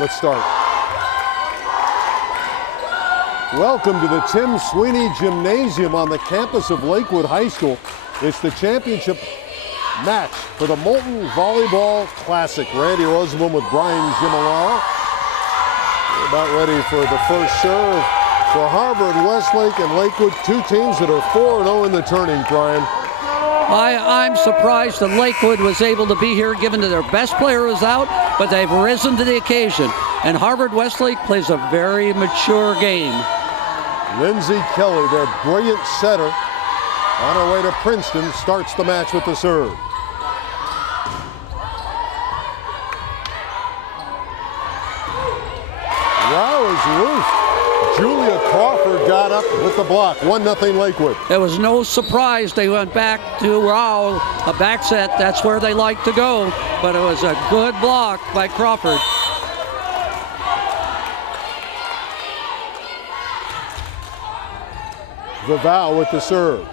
Let's start. Welcome to the Tim Sweeney Gymnasium on the campus of Lakewood High School. It's the championship match for the Molten Volleyball Classic. Randy Rosenbaum with Brian Gimolaro. We're about ready for the first serve for Harvard-Westlake and Lakewood, two teams that are 4-0 in the tourney, Brian. I'm surprised that Lakewood was able to be here given that their best player was out, but they've risen to the occasion. And Harvard-Westlake plays a very mature game. Lindsay Kelly, their brilliant setter, on her way to Princeton, starts the match with the serve. Wow is loose. Julia Crawford got up with the block. 1-0 Lakewood. It was no surprise they went back to Rao, a back set. That's where they like to go. But it was a good block by Crawford. Vivau with the serve.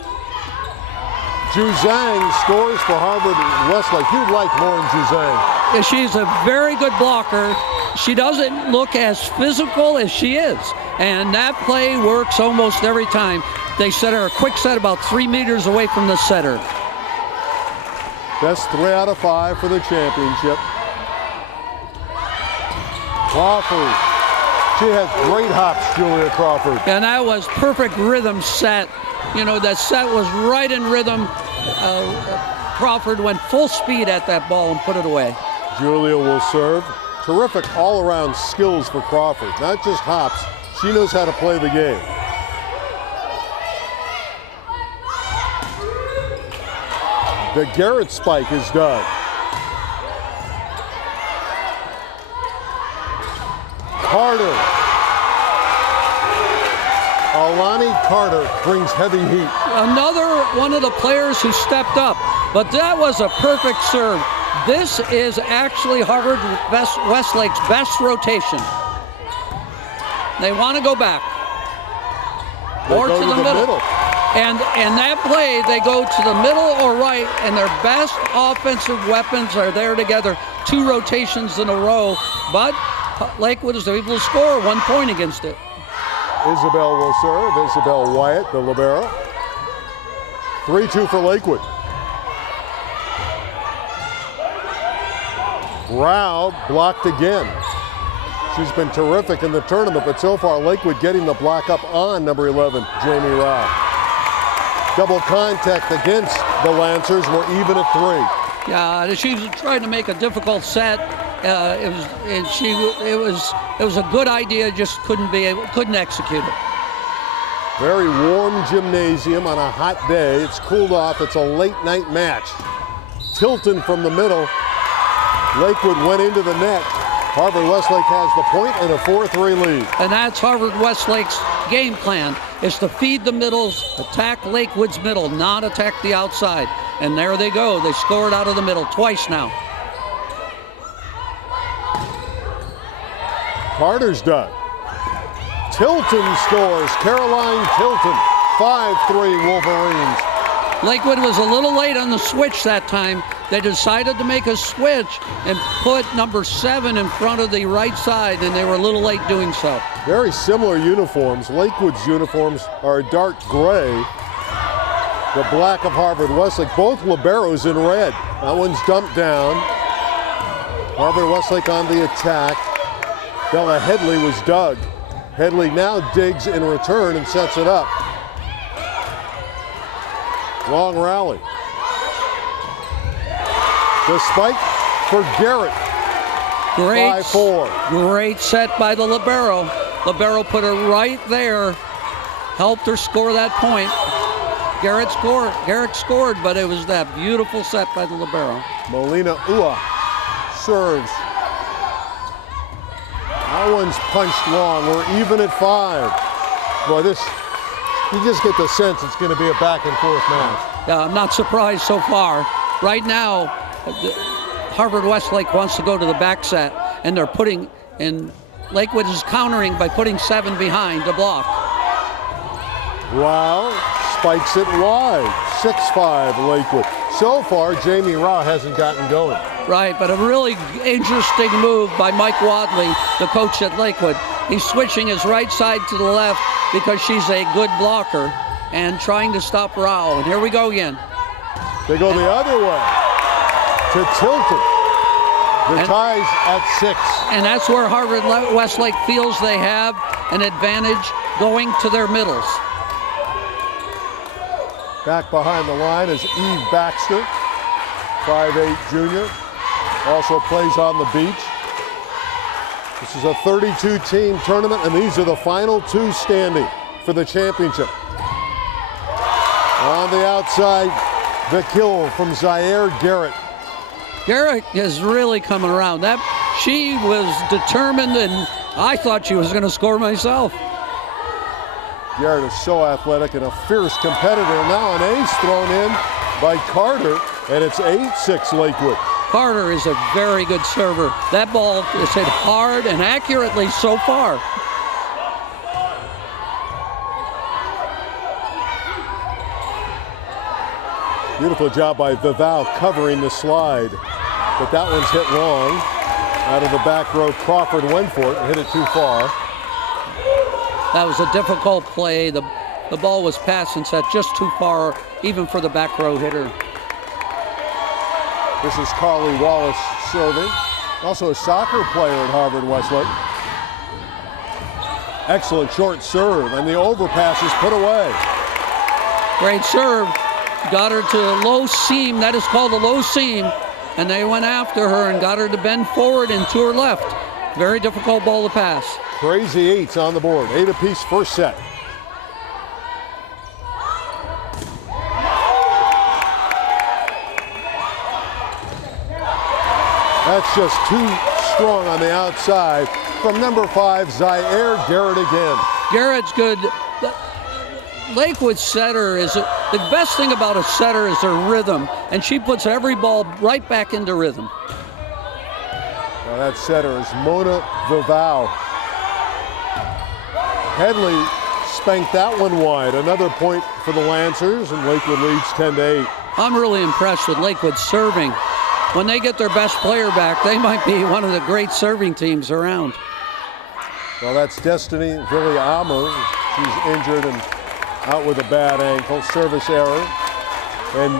Ju Zhang scores for Harvard-Westlake. You'd like Lauren Ju Zhang. She's a very good blocker. She doesn't look as physical as she is. And that play works almost every time. They set her a quick set about 3 meters away from the setter. Best 3 out of 5 for the championship. Crawford. She has great hops, Julia Crawford. And that was perfect rhythm set. You know, that set was right in rhythm. Crawford went full speed at that ball and put it away. Julia will serve. Terrific all-around skills for Crawford. Not just hops. She knows how to play the game. The Garrett spike is done. Carter. Alani Carter brings heavy heat. Another one of the players who stepped up, but that was a perfect serve. This is actually Harvard-Westlake's best rotation. They want to go back. Or to the middle. And that play, they go to the middle or right, and their best offensive weapons are there together. 2 rotations in a row, but Lakewood is able to score 1 point against it. Isabel will serve. Isabel Wyatt, the libero. 3-2 for Lakewood. Rao blocked again. She's been terrific in the tournament, but so far Lakewood getting the block up on number 11, Jamie Rao. Double contact against the Lancers. We're even at 3. Yeah, she was trying to make a difficult set. It was a good idea, just couldn't execute it. Very warm gymnasium on a hot day. It's cooled off. It's a late night match. Tilton from the middle. Lakewood went into the net. Harvard-Westlake has the point and a 4-3 lead. And that's Harvard-Westlake's game plan, is to feed the middles, attack Lakewood's middle, not attack the outside. And there they go. They scored out of the middle twice now. Carter's done. Tilton scores. Caroline Tilton. 5-3 Wolverines. Lakewood was a little late on the switch that time. They decided to make a switch and put number 7 in front of the right side, and they were a little late doing so. Very similar uniforms. Lakewood's uniforms are a dark gray. The black of Harvard-Westlake. Both liberos in red. That one's dumped down. Harvard-Westlake on the attack. Bella Headley was dug. Headley now digs in return and sets it up. Long rally. The spike for Garrett. Great, 5-4. Great set by the libero. Libero put her right there, helped her score that point. Garrett scored, but it was that beautiful set by the libero. Molina Ua serves. That one's punched long. We're even at 5. Boy, you just get the sense it's going to be a back and forth match. I'm not surprised so far. Right now, Harvard-Westlake wants to go to the back set, and Lakewood is countering by putting 7 behind to block. Wow, spikes it wide. 6-5 Lakewood. So far, Jamie Rao hasn't gotten going. Right, but a really interesting move by Mike Wadley, the coach at Lakewood. He's switching his right side to the left because she's a good blocker and trying to stop Rao. And here we go again. They go the other way to Tilton. The ties at 6. And that's where Harvard-Westlake feels they have an advantage going to their middles. Back behind the line is Eve Baxter, 5'8" junior. Also plays on the beach. This is a 32-team tournament, and these are the final 2 standing for the championship. On the outside, the kill from Zaire Garrett. Garrett is really coming around. She was determined, and I thought she was going to score myself. Garrett is so athletic and a fierce competitor. Now an ace thrown in by Carter, and it's 8-6 Lakewood. Carter is a very good server. That ball is hit hard and accurately so far. Beautiful job by Vivau covering the slide, but that one's hit long. Out of the back row, Crawford went for it and hit it too far. That was a difficult play. The ball was passed and set just too far, even for the back row hitter. This is Carly Wallace serving. Also a soccer player at Harvard-Westlake. Excellent short serve, and the overpass is put away. Great serve. Got her to a low seam. That is called a low seam. And they went after her and got her to bend forward and to her left. Very difficult ball to pass. Crazy 8s on the board. 8 apiece first set. That's just too strong on the outside from number 5, Zaire Garrett again. Garrett's good. Lakewood setter is the best thing about a setter is their rhythm, and she puts every ball right back into rhythm. Now that setter is Mona Vivau. Headley spanked that one wide. Another point for the Lancers, and Lakewood leads 10-8. I'm really impressed with Lakewood serving. When they get their best player back, they might be one of the great serving teams around. Well, that's Destiny Viliamu. She's injured and out with a bad ankle, service error. And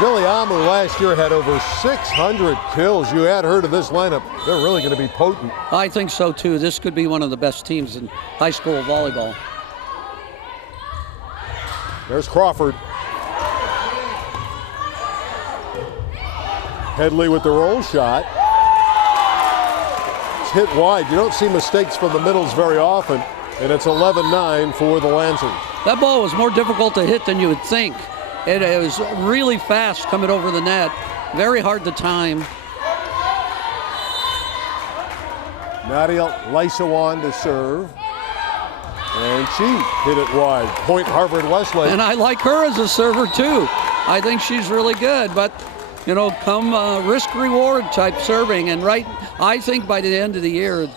Viliamu last year had over 600 kills. You add her to this lineup, they're really going to be potent. I think so too. This could be one of the best teams in high school volleyball. There's Crawford. Headley with the roll shot. It's hit wide. You don't see mistakes from the middles very often, and it's 11-9 for the Lancers. That ball was more difficult to hit than you would think. It was really fast coming over the net. Very hard to time. Nadia Lysawan to serve. And she hit it wide. Point Harvard-Westlake. And I like her as a server too. I think she's really good, but you know, come risk-reward type serving. And I think by the end of the year,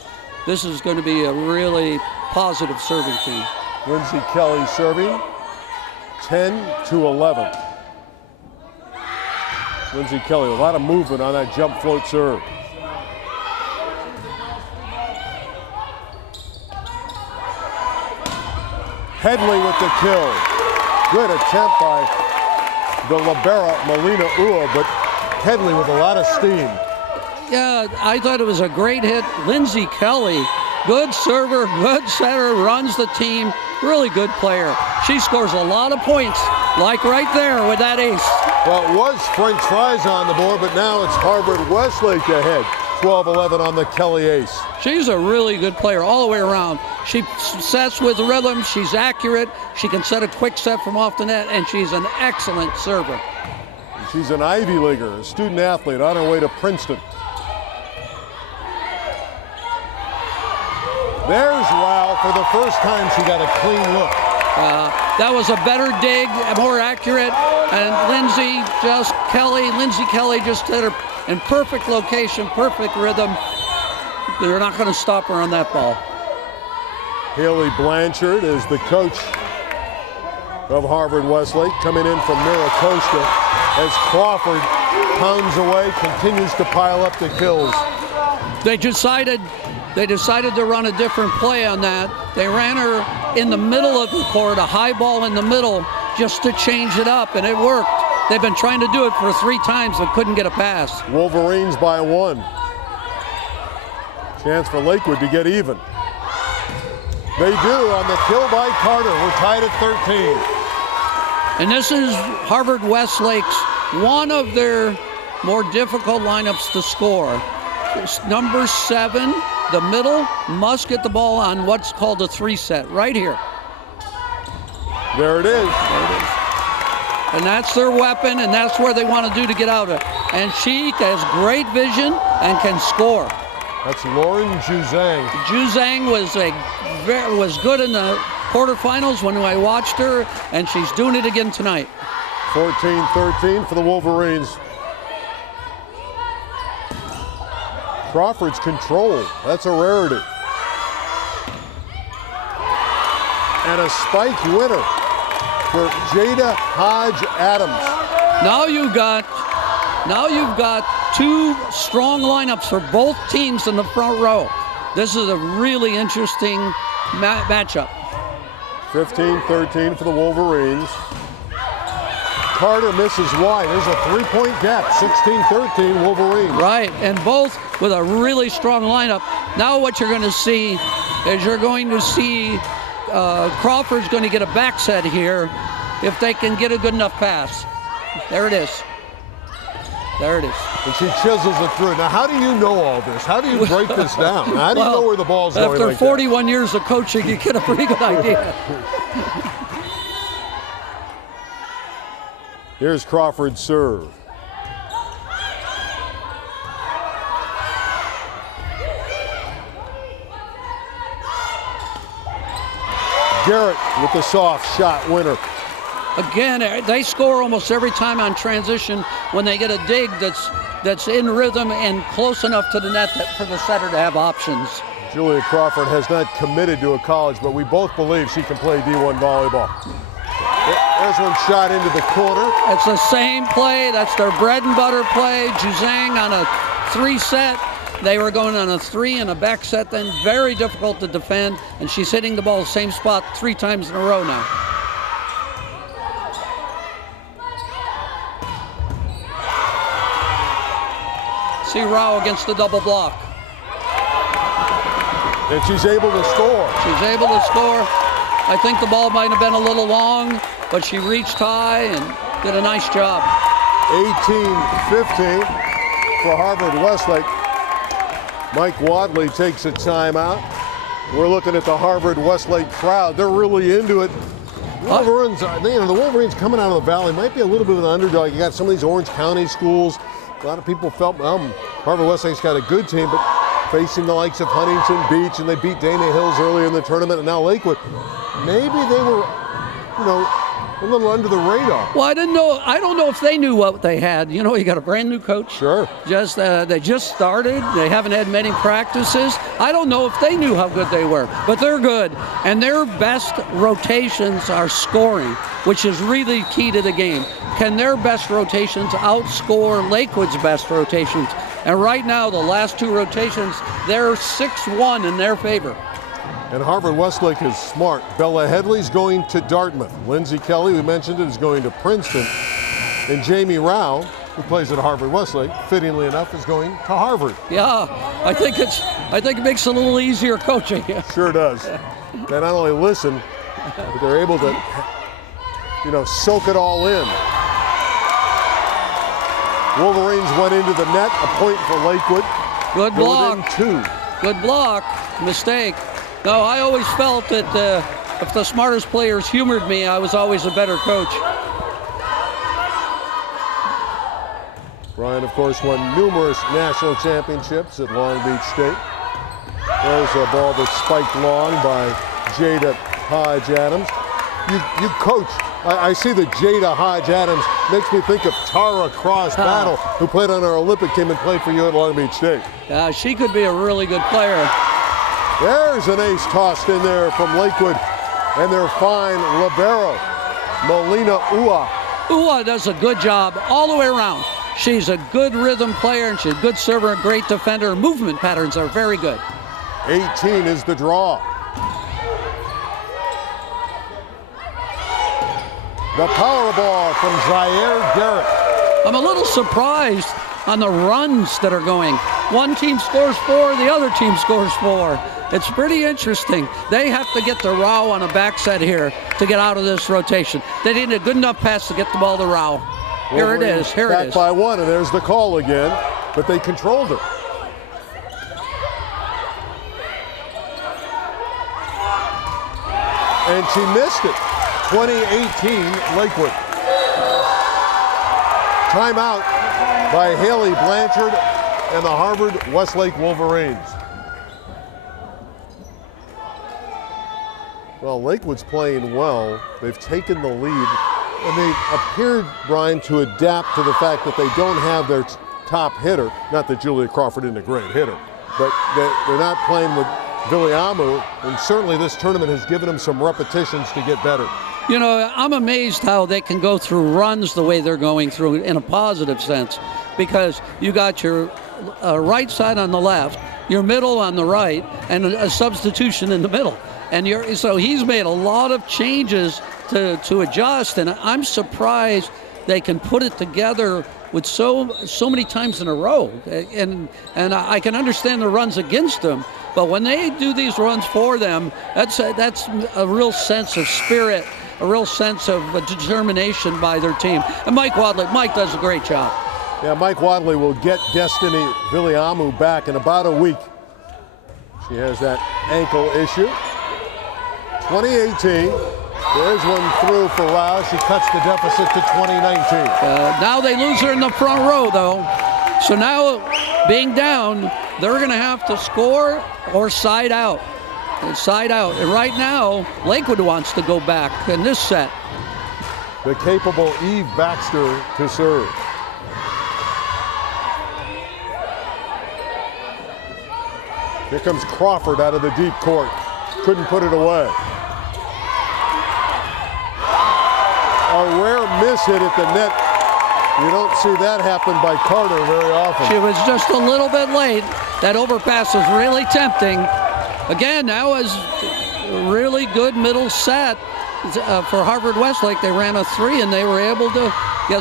this is going to be a really positive serving team. Lindsay Kelly serving, 10-11. Lindsay Kelly, a lot of movement on that jump float serve. Headley with the kill. Good attempt by the libero Melina Ua, but Headley with a lot of steam. Yeah, I thought it was a great hit. Lindsay Kelly, good server, good setter, runs the team, really good player. She scores a lot of points, like right there with that ace. Well, it was French fries on the board, but now it's Harvard-Westlake ahead. 12-11 on the Kelly ace. She's a really good player all the way around. She sets with rhythm, she's accurate, she can set a quick set from off the net, and she's an excellent server. She's an Ivy Leaguer, a student athlete on her way to Princeton. There's Rao. For the first time, she got a clean look. That was a better dig, more accurate, and Lindsay Kelly just hit her in perfect location, perfect rhythm. They're not going to stop her on that ball. Haley Blanchard is the coach of Harvard-Westlake coming in from Miracosta as Crawford pounds away, continues to pile up the kills. They decided to run a different play on that. They ran her in the middle of the court, a high ball in the middle, just to change it up, and it worked. They've been trying to do it for 3 times but couldn't get a pass. Wolverines by 1. Chance for Lakewood to get even. They do on the kill by Carter. We're tied at 13. And this is Harvard-Westlake's one of their more difficult lineups to score. It's number 7, the middle, must get the ball on what's called a 3-set, right here. There it is. There it is. And that's their weapon, and that's where they want to do to get out of it. And she has great vision and can score. That's Lauren Juzang. Juzang was good in the quarterfinals when I watched her, and she's doing it again tonight. 14-13 for the Wolverines. Crawford's control, that's a rarity. And a spike winner for Jada Hodge-Adams. Now you've got 2 strong lineups for both teams in the front row. This is a really interesting matchup. 15-13 for the Wolverines. Carter misses wide. There's a 3-point gap. 16-13 Wolverines. Right, and both with a really strong lineup. Now what you're going to see is Crawford's going to get a back set here if they can get a good enough pass. There it is. There it is. And she chisels it through. Now, how do you know all this? How do you break this down? How do you know where the ball's going After like 41 years of coaching, you get a pretty good idea. Here's Crawford's serve. Garrett with the soft shot winner. Again, they score almost every time on transition when they get a dig that's in rhythm and close enough to the net for the setter to have options. Julia Crawford has not committed to a college, but we both believe she can play D1 volleyball. There's one shot into the corner. It's the same play. That's their bread and butter play. Juzang on a 3-set. They were going on a 3 and a back set then. Very difficult to defend, and she's hitting the ball the same spot 3 times in a row now. See Rao against the double block. And she's able to score. She's able to score. I think the ball might have been a little long, but she reached high and did a nice job. 18-15 for Harvard-Westlake. Mike Wadley takes a timeout. We're looking at the Harvard-Westlake crowd. They're really into it. Wolverines, the Wolverines coming out of the Valley might be a little bit of an underdog. You got some of these Orange County schools. A lot of people felt Harvard-Westlake's got a good team, but facing the likes of Huntington Beach, and they beat Dana Hills earlier in the tournament, and now Lakewood. Maybe they were, a little under the radar. Well, I don't know if they knew what they had. You got a brand new coach. Sure. They just started. They haven't had many practices. I don't know if they knew how good they were, but they're good. And their best rotations are scoring, which is really key to the game. Can their best rotations outscore Lakewood's best rotations? And right now, the last 2 rotations, they're 6-1 in their favor. And Harvard-Westlake is smart. Bella Headley's going to Dartmouth. Lindsay Kelly, we mentioned it, is going to Princeton. And Jamie Rao, who plays at Harvard-Westlake, fittingly enough, is going to Harvard. Yeah, I think it makes it a little easier coaching. Sure does. They not only listen, but they're able to, soak it all in. Wolverines went into the net, a point for Lakewood. Good block. 2. Good block. Mistake. No, I always felt that if the smartest players humored me, I was always a better coach. Brian, of course, won numerous national championships at Long Beach State. There's a ball that's spiked long by Jada Hodge-Adams. You coached. I see that Jada Hodge-Adams makes me think of Tara Cross Battle, who played on our Olympic team and played for you at Long Beach State. She could be a really good player. There's an ace tossed in there from Lakewood and their fine libero. Molina Ua. Ua does a good job all the way around. She's a good rhythm player, and she's a good server, a great defender. Her movement patterns are very good. 18 is the draw. The power ball from Zaire Garrett. I'm a little surprised on the runs that are going. One team scores 4, the other team scores 4. It's pretty interesting. They have to get to Rao on a back set here to get out of this rotation. They need a good enough pass to get the ball to Rao. Here it is. Here it is. Back by 1, and there's the call again, but they controlled her. And she missed it. 2018 Lakewood. Timeout by Haley Blanchard and the Harvard-Westlake Wolverines. Well, Lakewood's playing well. They've taken the lead, and they appeared, Brian, to adapt to the fact that they don't have their top hitter. Not that Julia Crawford isn't a great hitter, but they're not playing with Viliamu, and certainly this tournament has given them some repetitions to get better. You know, I'm amazed how they can go through runs the way they're going through in a positive sense, because you got your right side on the left, your middle on the right, and a substitution in the middle. And so he's made a lot of changes to adjust, and I'm surprised they can put it together with so many times in a row. And I can understand the runs against them, but when they do these runs for them, that's a real sense of spirit, a real sense of determination by their team. And Mike does a great job. Yeah, Mike Wadley will get Destiny Viliamu back in about a week. She has that ankle issue. 2018, there's one through for Rao. She cuts the deficit to 2019. Now they lose her in the front row, though. So now, being down, they're going to have to score or side out. And right now, Lakewood wants to go back in this set. The capable Eve Baxter to serve. Here comes Crawford out of the deep court. Couldn't put it away. A rare miss hit at the net. You don't see that happen by Carter very often. She was just a little bit late. That overpass was really tempting. Again, that was a really good middle set for Harvard-Westlake. They ran a 3 and they were able to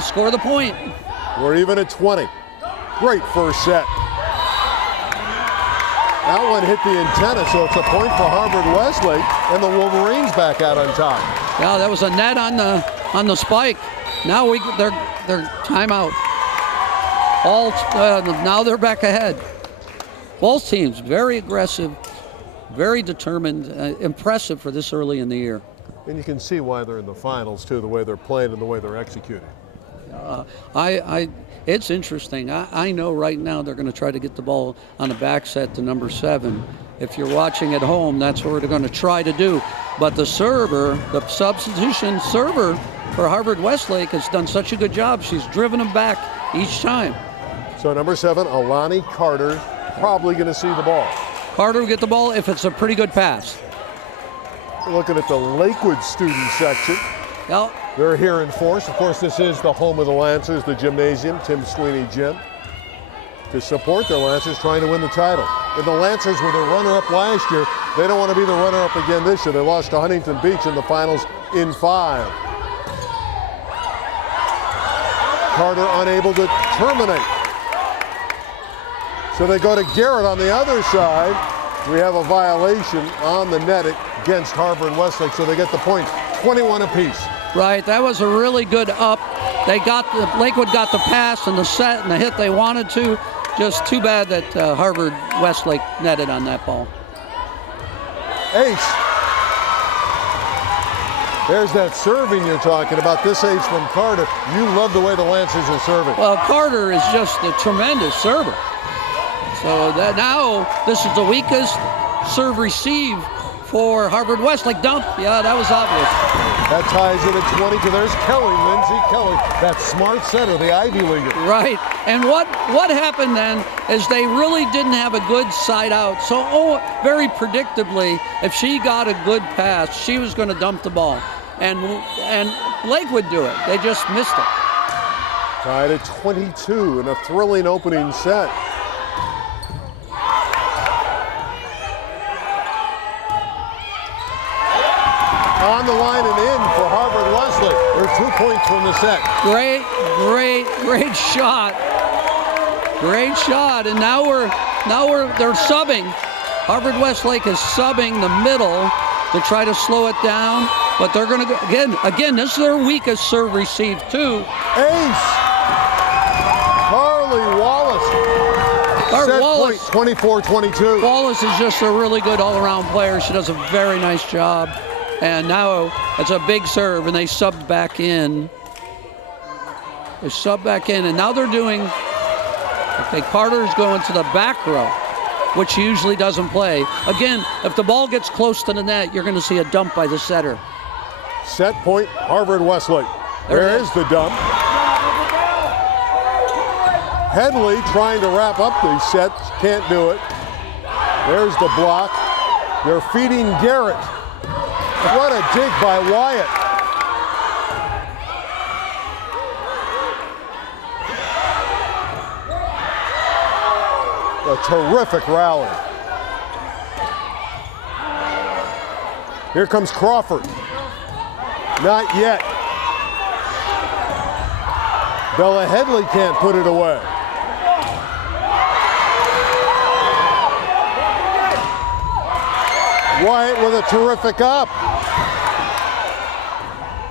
score the point. We're even at 20. Great first set. That one hit the antenna, so it's a point for Harvard-Westlake, and the Wolverines back out on top. Yeah, that was a net on the spike. Now they're timeout. Now they're back ahead. Both teams very aggressive, very determined, impressive for this early in the year. And you can see why they're in the finals too, the way they're playing and the way they're executing. It's interesting. I know right now they're going to try to get the ball on the back set to number 7. If you're watching at home, that's what they're going to try to do. But the substitution server for Harvard-Westlake has done such a good job. She's driven them back each time. So number 7, Alani Carter, probably going to see the ball. Carter will get the ball if it's a pretty good pass. We're looking at the Lakewood student section. Yep. They're here in force. Of course, this is the home of the Lancers, the gymnasium, Tim Sweeney Gym, to support their Lancers trying to win the title. And the Lancers were the runner-up last year. They don't want to be the runner-up again this year. They lost to Huntington Beach in the finals in 5. Carter unable to terminate. So they go to Garrett on the other side. We have a violation on the net against Harvard-Westlake, so they get the points, 21 apiece. Right, that was a really good up. Lakewood got the pass and the set and the hit they wanted to. Just too bad that Harvard-Westlake netted on that ball. Ace. There's that serving you're talking about, this ace from Carter. You love the way the Lancers are serving. Well, Carter is just a tremendous server. So now this is the weakest serve receive for Harvard-Westlake. Dump, yeah, that was obvious. That ties it at 20, because there's Kelly, Lindsay Kelly, that smart center, the Ivy Leaguer. Right, and what happened then is they really didn't have a good side out. So very predictably, if she got a good pass, she was going to dump the ball. and Lakewood do it. They just missed it. Tied at 22 in a thrilling opening set. On the line and in for Harvard-Westlake. They're 2 points from the set. Great shot. Great shot. And now they're subbing. Harvard-Westlake is subbing the middle to try to slow it down. But they're going to go again. This is their weakest serve receive too. Ace. Harley Wallace. Set Wallace. point 24-22. Wallace is just a really good all-around player. She does a very nice job. And now it's a big serve, and they subbed back in. They subbed back in, and now they're doing, okay, Carter's going to the back row, which he usually doesn't play. Again, if the ball gets close to the net, you're going to see a dump by the setter. Set point, Harvard-Westlake. There is the dump. Headley trying to wrap up these sets, can't do it. There's the block. They're feeding Garrett. What a dig by Wyatt. A terrific rally. Here comes Crawford. Not yet. Bella Headley can't put it away. Wyatt with a terrific up.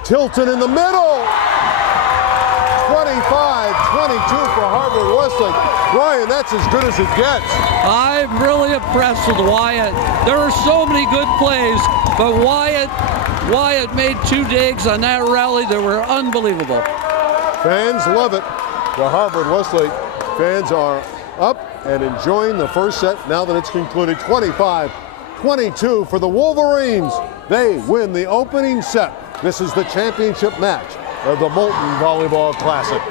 Tilton in the middle. 25-22 for Harvard-Westlake. Ryan, that's as good as it gets. I'm really impressed with Wyatt. There are so many good plays, but Wyatt made 2 digs on that rally that were unbelievable. Fans love it. The Harvard-Westlake fans are up and enjoying the first set now that it's concluded. 25-22 for the Wolverines. They win the opening set. This is the championship match of the Molten Volleyball Classic.